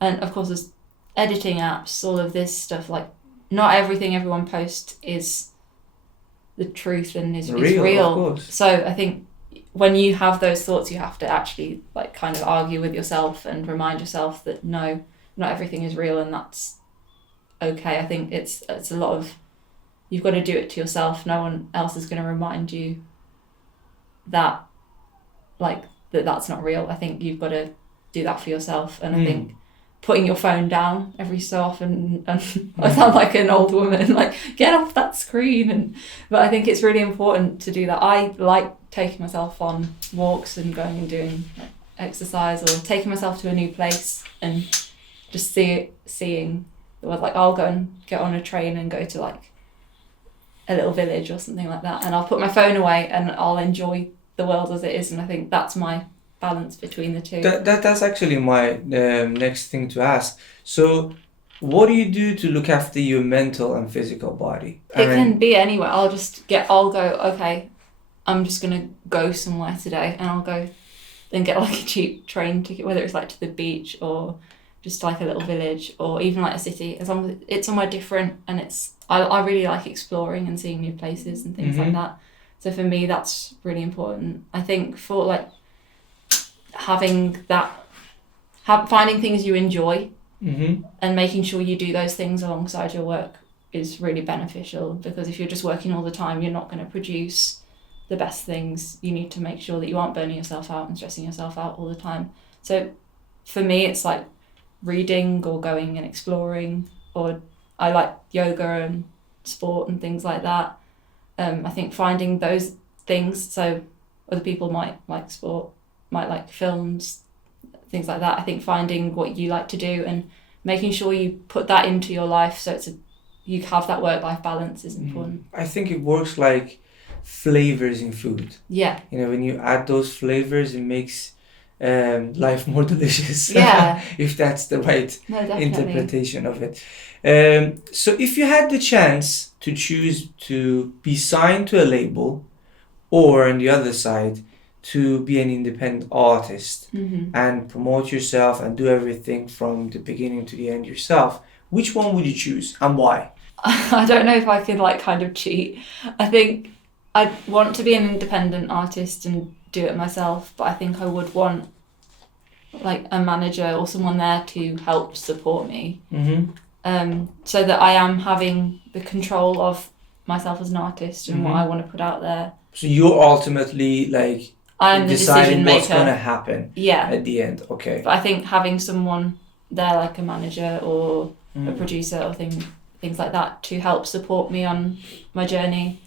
and of course there's editing apps, all of this stuff, like not everything everyone posts is the truth and is real. Of course. So I think when you have those thoughts, you have to actually like kind of argue with yourself and remind yourself that no, not everything is real, and that's okay. I think it's a lot of, you've got to do it to yourself. No one else is going to remind you that like that's not real. I think you've got to do that for yourself. And I think putting your phone down every so often, and I sound like an old woman, like get off that screen. But I think it's really important to do that. I like taking myself on walks and going and doing like, exercise, or taking myself to a new place and just seeing the world. Like I'll go and get on a train and go to like a little village or something like that, and I'll put my phone away and I'll enjoy the world as it is. And I think that's my balance between the two. That's actually my next thing to ask. So what do you do to look after your mental and physical body? It can be anywhere. I'll go, okay, I'm just gonna go somewhere today, and I'll go and get like a cheap train ticket, whether it's like to the beach or just like a little village or even like a city, as long as it's somewhere different. And I really like exploring and seeing new places and things like that. So for me, that's really important. I think for like having that, finding things you enjoy and making sure you do those things alongside your work is really beneficial, because if you're just working all the time, you're not going to produce the best things. You need to make sure that you aren't burning yourself out and stressing yourself out all the time. So for me, it's like reading or going and exploring, or I like yoga and sport and things like that. I think finding those things, so other people might like sport, might like films, things like that. I think finding what you like to do and making sure you put that into your life so you have that work-life balance is important. I think it works like flavors in food. Yeah. You know, when you add those flavors, it makes life more delicious. Yeah. If that's the right interpretation of it. So if you had the chance to choose to be signed to a label, or on the other side, to be an independent artist and promote yourself and do everything from the beginning to the end yourself, which one would you choose and why? I don't know if I could like kind of cheat. I think I'd want to be an independent artist and do it myself, but I think I would want like a manager or someone there to help support me. Mm-hmm. So that I am having the control of myself as an artist and what I want to put out there. So you're ultimately like I'm the decision maker. What's going to happen at the end. Okay. But I think having someone there, like a manager or a producer or things like that, to help support me on my journey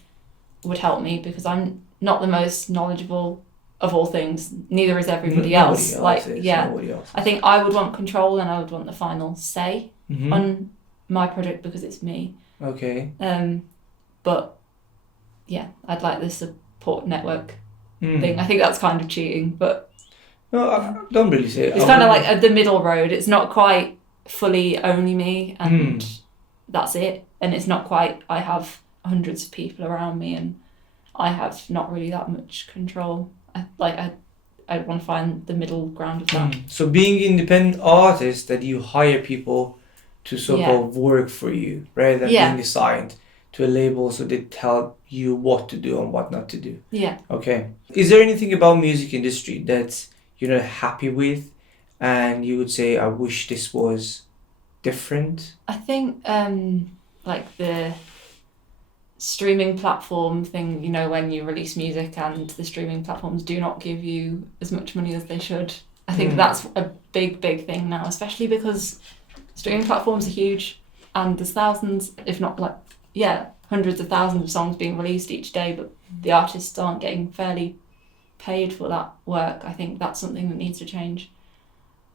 would help me, because I'm not the most knowledgeable of all things. Neither is everybody else. Nobody else. I think I would want control, and I would want the final say on my project because it's me. Okay. But yeah, I'd like the support network thing. I think that's kind of cheating, but no, I don't really say it. It's kind of like the middle road. It's not quite fully only me, and that's it. And it's not quite, I have hundreds of people around me and I have not really that much control. I want to find the middle ground of that. So being independent artist, that you hire people to sort of work for you rather than being assigned to a label, so they tell you what to do and what not to do. Yeah. Okay. Is there anything about music industry that you're not happy with and you would say, I wish this was different? I think like the streaming platform thing, you know, when you release music and the streaming platforms do not give you as much money as they should. I think that's a big thing now, especially because streaming platforms are huge and there's thousands, if not hundreds of thousands of songs being released each day, but the artists aren't getting fairly paid for that work. I think that's something that needs to change,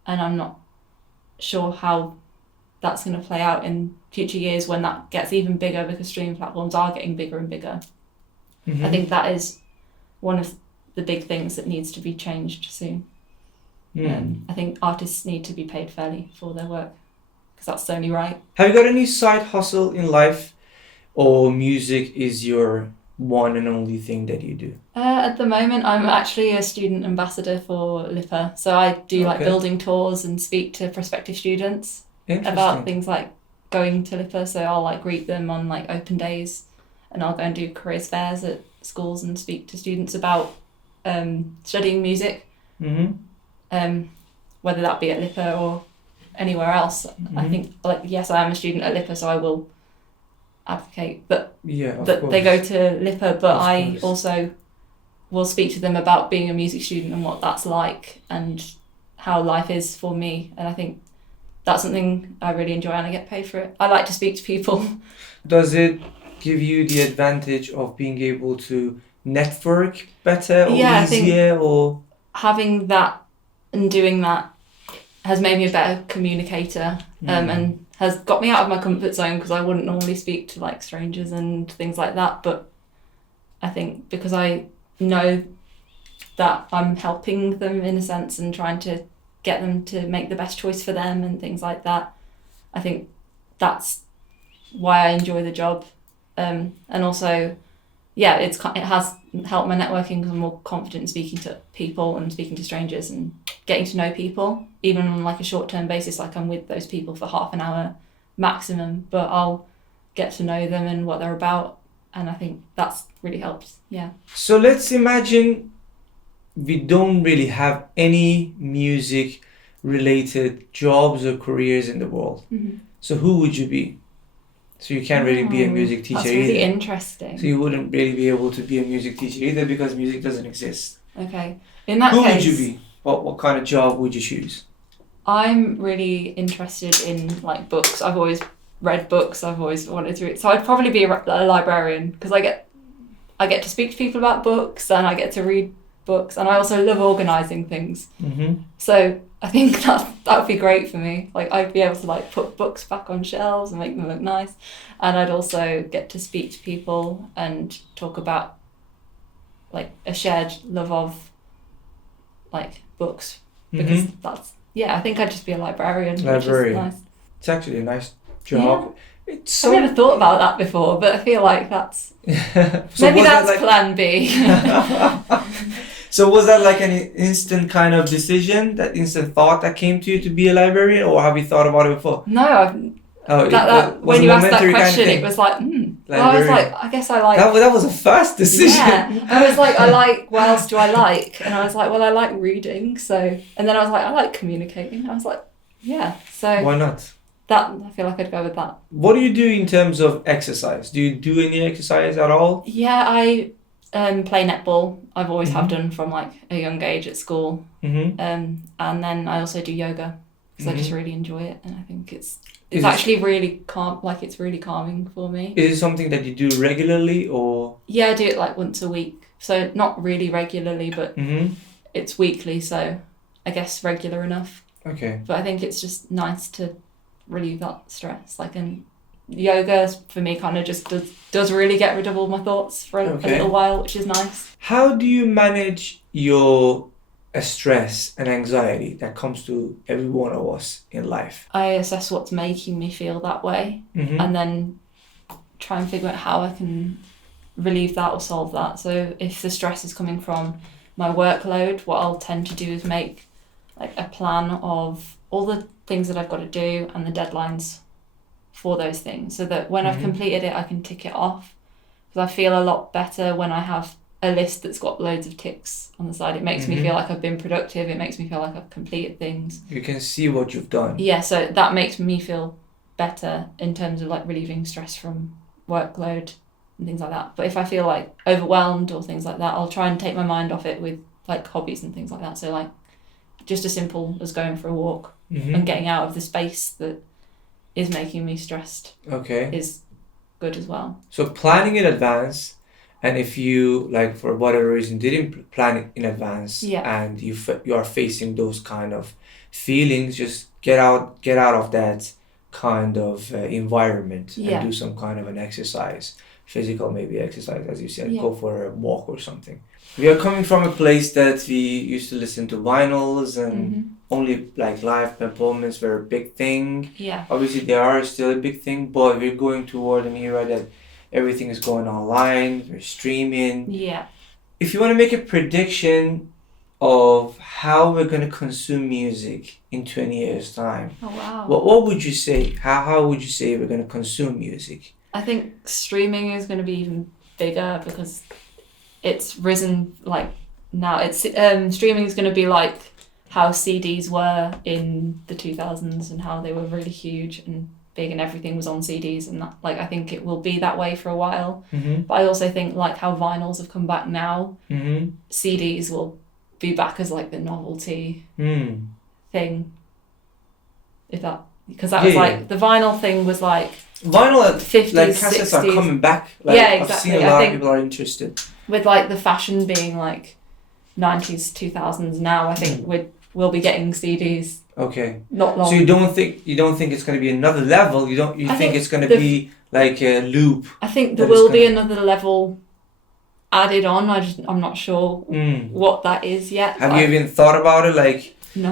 and I'm not sure how that's going to play out in future years when that gets even bigger, because streaming platforms are getting bigger and bigger. I think that is one of the big things that needs to be changed soon. I think artists need to be paid fairly for their work, because that's the only right. Have you got any side hustle in life, or music is your one and only thing that you do? At the moment, I'm actually a student ambassador for LIPA, so I do like building tours and speak to prospective students about things like going to LIPA. So I'll like greet them on like open days, and I'll go and do careers fairs at schools and speak to students about studying music, whether that be at LIPA or anywhere else. I think, like, yes, I am a student at LIPA, so I will advocate that they go to LIPA, but I also will speak to them about being a music student and what that's like and how life is for me. And I think that's something I really enjoy, and I get paid for it. I like to speak to people. Does it give you the advantage of being able to network better or easier? I think having that and doing that has made me a better communicator, and has got me out of my comfort zone, because I wouldn't normally speak to like strangers and things like that. But I think because I know that I'm helping them in a sense and trying to get them to make the best choice for them and things like that, I think that's why I enjoy the job. And also, it has helped my networking, because I'm more confident in speaking to people and speaking to strangers and getting to know people, even on like a short-term basis. Like, I'm with those people for half an hour maximum, but I'll get to know them and what they're about, and I think that's really helped. So let's imagine we don't really have any music related jobs or careers in the world. So who would you be? So you can't really be a music teacher either. That's really interesting. So you wouldn't really be able to be a music teacher either, because music doesn't exist. Okay. In that case... Who would you be? What kind of job would you choose? I'm really interested in like books. I've always read books. I've always wanted to read. So I'd probably be a librarian, because I get to speak to people about books and I get to read books, and I also love organising things. So I think that would be great for me. Like, I'd be able to like put books back on shelves and make them look nice, and I'd also get to speak to people and talk about like a shared love of like books, because that's I think I'd just be a librarian. Which is nice. It's actually a nice job. I've never thought about that before, but I feel like that's maybe that's plan B. So was that like an instant kind of decision, that instant thought that came to you to be a librarian, or have you thought about it before? No, when you asked that question, it was like, Like, well, I was like, I guess I like... That was a fast decision. Yeah. I was like, what else do I like? And I was like, well, I like reading, so... And then I was like, I like communicating. I was like, yeah, so... Why not? That, I feel like I'd go with that. What do you do in terms of exercise? Do you do any exercise at all? Yeah, I play netball. I've always have Mhm. done from like a young age at school. Mm-hmm. And then I also do yoga because I just Mhm. really enjoy it, and I think it's Is it- actually really calm. Like, it's really calming for me. Is it something that you do regularly or? Yeah, I do it like once a week. So not really regularly, but Mm-hmm. it's weekly. So I guess regular enough. Okay. But I think it's just nice to relieve that stress. Like, and yoga for me kind of just does really get rid of all my thoughts for a Okay. little while, which is nice. How do you manage your stress and anxiety that comes to every one of us in life? I assess what's making me feel that way, Mm-hmm. and then try and figure out how I can relieve that or solve that. So if the stress is coming from my workload, what I'll tend to do is make like a plan of all the things that I've got to do and the deadlines for those things, so that when I've Mhm. completed it, I can tick it off. Because I feel a lot better when I have a list that's got loads of ticks on the side. It makes me Mhm. feel like I've been productive. It makes me feel like I've completed things. You can see what you've done. Yeah, so that makes me feel better in terms of like relieving stress from workload and things like that. But if I feel like overwhelmed or things like that, I'll try and take my mind off it with like hobbies and things like that. So like just as simple as going for a walk Mm-hmm. and getting out of the space that is making me stressed Okay. is good as well. So planning in advance, and if you like for whatever reason didn't plan it in advance, Yeah. and you are facing those kind of feelings, just get out of that kind of environment Yeah. and do some kind of an exercise, physical maybe exercise, as you said, Yeah. go for a walk or something. We are coming from a place that we used to listen to vinyls and Mm-hmm. only like live performance were a big thing. Yeah. Obviously, they are still a big thing, but we're going toward an era that everything is going online, we're streaming. Yeah. If you want to make a prediction of how we're going to consume music in 20 years' time, Oh wow. what would you say? How would you say we're going to consume music? I think streaming is going to be even bigger because it's risen like now. It's streaming is going to be like how CDs were in the 2000s and how they were really huge and big and everything was on CDs, and that, like, I think it will be that way for a while. Mm-hmm. But I also think like how vinyls have come back now, Mm-hmm. CDs will be back as like the novelty Mm. thing. If that, because that was Yeah, like yeah. the vinyl thing was like Vinyl, 50s, like cassettes are 60s. coming back. Like, Yeah, I've exactly. seen a I lot think- of people are interested. with like the fashion being like 90s 2000s now. I think we'll be getting CDs Okay. not long. So you don't think it's going to be another level? You I think think it's going to the- be like a loop? I think there that is will be gonna- another level added on. I'm not sure Mm. what that is yet. Have you even thought about it? Like, No.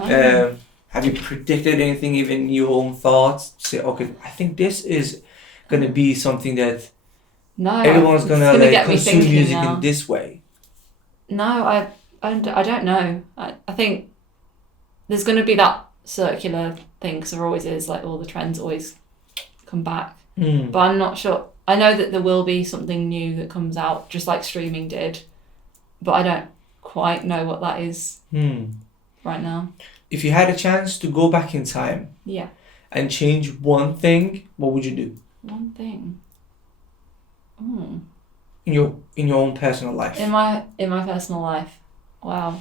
have you predicted anything, even your own thoughts? Say, okay, I think this is going to be something that No. everyone's it's going to gonna like get me consume thinking music now. in this way. No, I don't know. I think there's going to be that circular thing because there always is. Like, all the trends always come back. Mm. But I'm not sure. I know that there will be something new that comes out, just like streaming did. But I don't quite know what that is Mm. right now. If you had a chance to go back in time Yeah. and change one thing, what would you do One thing. Mm. in your own personal life? In my personal life. Wow.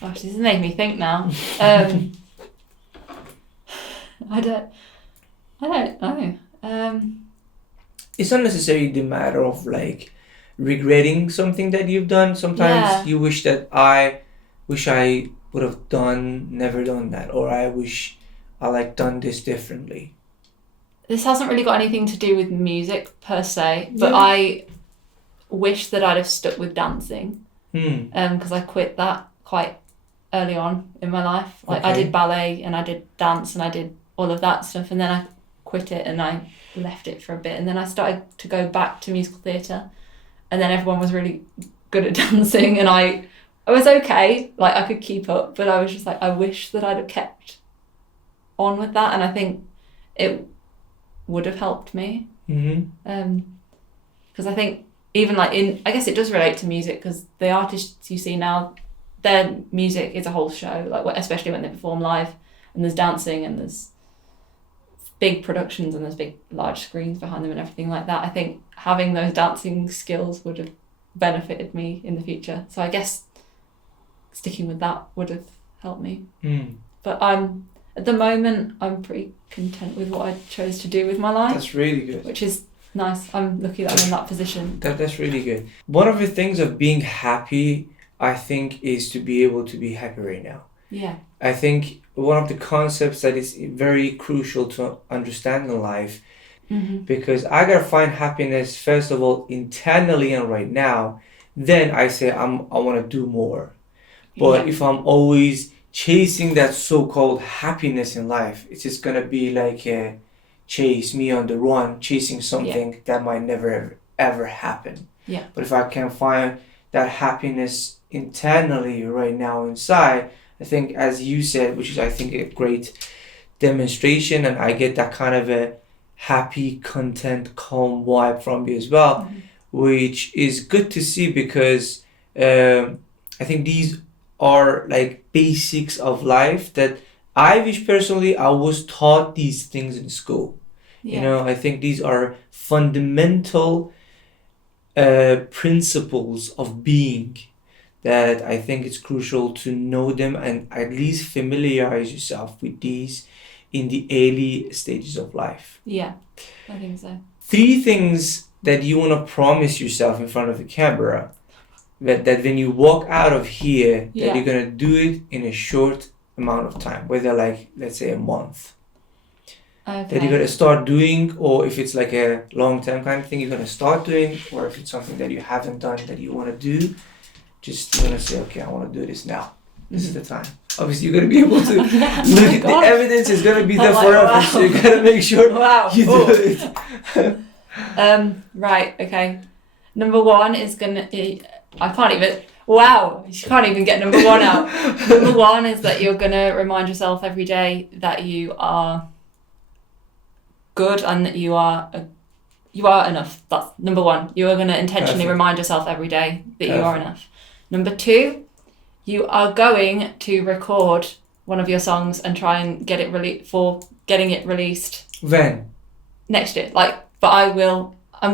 Gosh, this is making me think now. I don't know. It's not necessarily the matter of like regretting something that you've done. Sometimes Yeah. you wish that I would have never done that, or I wish I like done this differently. This hasn't really got anything to do with music per se, but Yeah. I wish that I'd have stuck with dancing. Hmm. Because I quit that quite early on in my life. Like, I Okay. did ballet and I did dance and I did all of that stuff, and then I quit it and I left it for a bit, and then I started to go back to musical theatre, and then everyone was really good at dancing and I was okay, like I could keep up, but I was just like, I wish that I'd have kept on with that. And I think it would have helped me. Mm-hmm. Because I think even like I guess it does relate to music, because the artists you see now, their music is a whole show, like especially when they perform live, and there's dancing and there's big productions and there's big large screens behind them and everything like that. I think having those dancing skills would have benefited me in the future. So I guess sticking with that would have helped me. But at the moment I'm pretty content with what I chose to do with my life. That's really good. Which is nice. I'm lucky that I'm in that position. That's really good. One of the things of being happy, I think, is to be able to be happy right now. Yeah. I think one of the concepts that is very crucial to understand in life, because I gotta find happiness first of all internally and right now. Then I say I want to do more. But if I'm always chasing that so-called happiness in life, it's just gonna be like a chase me on the run, chasing something that might never ever happen. Yeah. But if I can find that happiness internally right now inside, I think, as you said, which is I think a great demonstration, and I get that kind of a happy, content, calm vibe from you as well, which is good to see, because I think these are like basics of life that I wish personally I was taught these things in school. You know, I think these are fundamental principles of being that I think it's crucial to know them and at least familiarize yourself with these in the early stages of life. Yeah, I think so. 3 things that you want to promise yourself in front of the camera, that when you walk out of here, that you're going to do it in a short amount of time, whether like, let's say a month. Okay. That you're going to start doing, or if it's like a long-term kind of thing you're going to start doing, or if it's something that you haven't done that you want to do, just you're going to say, okay, I want to do this now. This is the time. Obviously, you're going to be able to look at the evidence is going to be there forever, wow. So you got to make sure you do it. Right, okay. Number 1 is going to... I can't even... Wow, you can't even get number 1 out. Number 1 is that you're going to remind yourself every day that you are good and that you are enough. That's number 1. You are going to intentionally remind yourself every day that you are enough. Number 2, you are going to record one of your songs and try and get it getting it released. When? Next year. I'm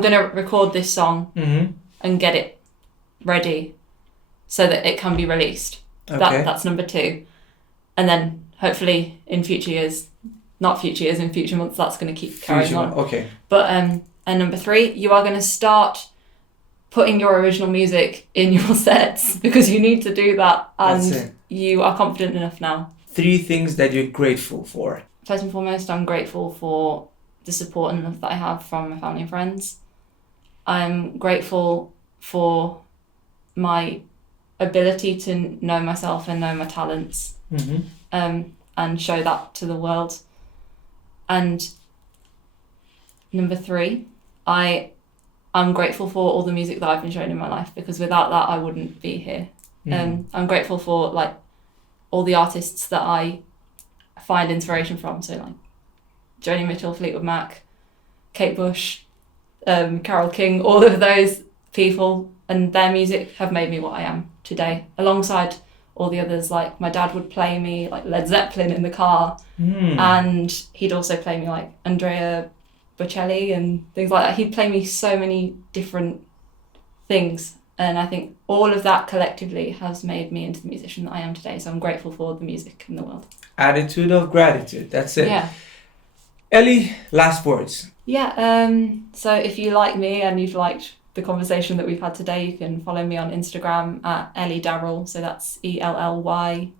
going to record this song and get it ready so that it can be released. Okay. That's number 2. And then hopefully in future years, not future years, in future months, that's going to keep carrying on. Okay. But and number 3, you are going to start putting your original music in your sets, because you need to do that, and you are confident enough now. 3 things that you're grateful for. First and foremost, I'm grateful for the support and love that I have from my family and friends. I'm grateful for my ability to know myself and know my talents, and show that to the world. And number 3, I'm grateful for all the music that I've been shown in my life, because without that I wouldn't be here. I'm grateful for like all the artists that I find inspiration from, so like Joni Mitchell, Fleetwood Mac, Kate Bush, Carole King, all of those people and their music have made me what I am today, alongside all the others. Like my dad would play me like Led Zeppelin in the car, and he'd also play me like Andrea Bocelli and things like that. He'd play me so many different things, and I think all of that collectively has made me into the musician that I am today. So I'm grateful for the music in the world. Attitude of gratitude, that's it. Yeah. Elly, last words. Yeah, so if you like me and you've liked the conversation that we've had today, you can follow me on Instagram at Elly Darrell, so that's ELLYDARRALL.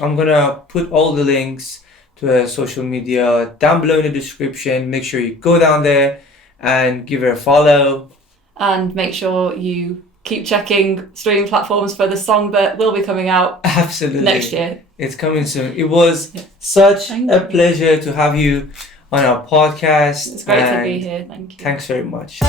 I'm gonna put all the links to her social media down below in the description. Make sure you go down there and give her a follow, and make sure you keep checking streaming platforms for the song that will be coming out next year. It's coming soon. It was such a pleasure to have you on our podcast. It's great to be here. Thank you. Thanks very much.